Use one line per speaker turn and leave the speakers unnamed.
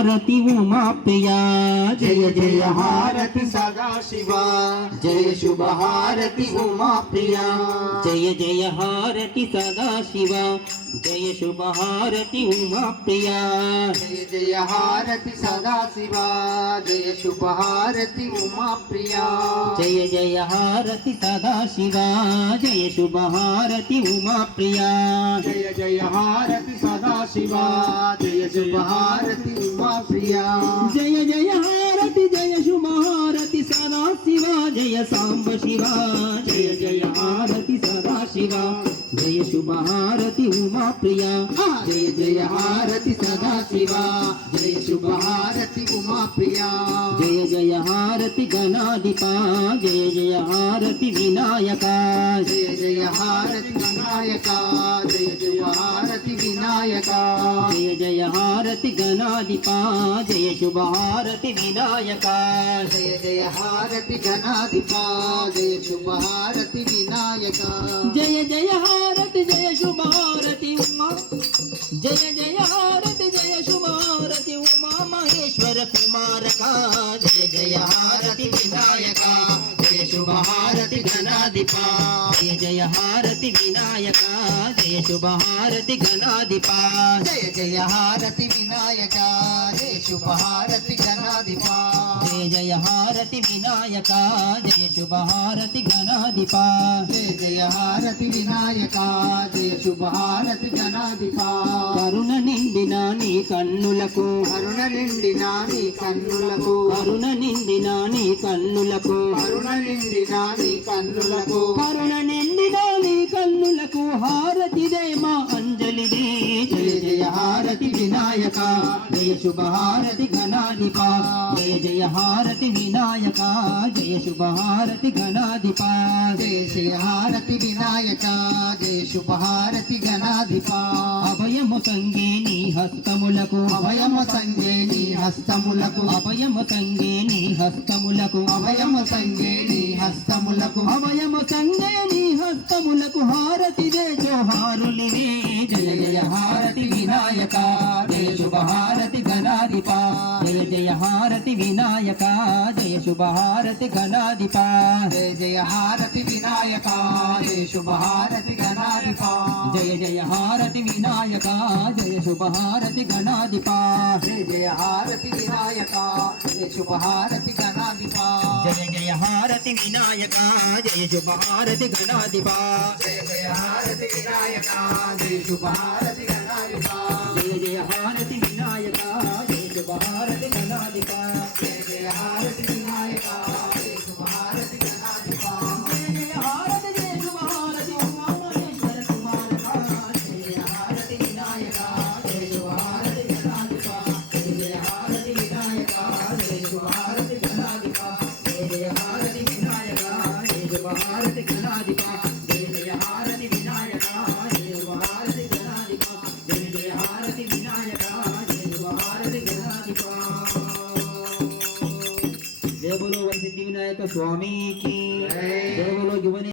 भारति उमा प्रिया जय जय भारति
सदा शिवा। जय शुभ भारति उमा प्रिया
जय जय हारति सदा शिवा। जय शुभ भारति उमा प्रिया
जय जय हारति सदा शिवा। जय शुभ भारति उमा प्रिया
जय जय भारति सदा शिवा। जय शुभ भारति उमा प्रिया
जय जय भारति सदा शिवा।
जय शुभ हारति उमा प्रिया
जय जय हारति जय शुभारति सदा शिवा जय साम्ब शिवा जय जय हारति सदा शिवा शुभ हारति उमा प्रिया।
जय जय हारति सदा शिवा। जय शुभ हारति उमा प्रिया।
जय जय हारति गणाधिपा। जय जय हारति विनायका।
जय जय हारति गणायका। जय जय हारति विनायका।
जय जय हारति गणाधिपा। जय शुभ हारति विनायका।
जय जय हारति गणाधिपा। जय शुभ हारति विनायका।
जय जय हार जय शुभारति उमा. जय जय आरति जय शुभारति उमा. महेश्वर कुमारका जय जय भारति विनायक शुभहारति घनाधिपा जय जय हारति विनायका। जय शुभ शुभहारति घनाधिपा
जय जय हारति विनायका। जय शुभ शुभहारति घनाधिपा
जय जय हारति विनायका। जय शुभ शुभहारति घनाधिपा
जय जय हारति विनायका। जय शुभ शुभहारति घनाधिपा
करुण నిండిన నీ కన్నులకు.
కరుణ నిండిన నీ కన్నులకు.
కరుణ నిండిన నీ కన్నులకు.
కరుణ నిండిన నీ కన్నులకు.
కరుణ నిండిన నీ కన్నులకు. హారతిదే మా అంజలిదే జయ జయ హారతి వినాయక. జయ శుభ హారతి గణాధిప జయ జయ హారతి వినాయక. జయ శుభ హారతి గణాధిప
జయ జయ హారతి వినాయక. జయ శుభ హారతి గణాధిప
అభయము సంగే నీ హస్తములకు.
అభయమ సంగే నీ హస్తములకు.
అభయము సంగే నీ హస్తములకు.
అభయమ సంగే నీ హస్తములకు.
అభయము సంగే నీ హస్తములకు. హారతిదే జోహారులివే జయ జయ హారతి వినాయక. జయ శుభ హారతి గణాధిప జయ జయ హారతి వినాయక జయ శుభ హారతి గణాధిప
జయ జయ హారతి వినాయక జయ శుభ హారతి గణాధిప
జయ జయ హారతి వినాయక జయ శుభ హారతి గణాధిప
జయ జయ హారతి వినాయక జయ శుభ హారతి గణాధిప
జయ జయ హారతి వినాయక జయ శుభ హారతి గణాధిప
జయ జయ హారతి వినాయక జయ శుభ
देवलो वैसे विनायक तो स्वामी की। देवलो युवने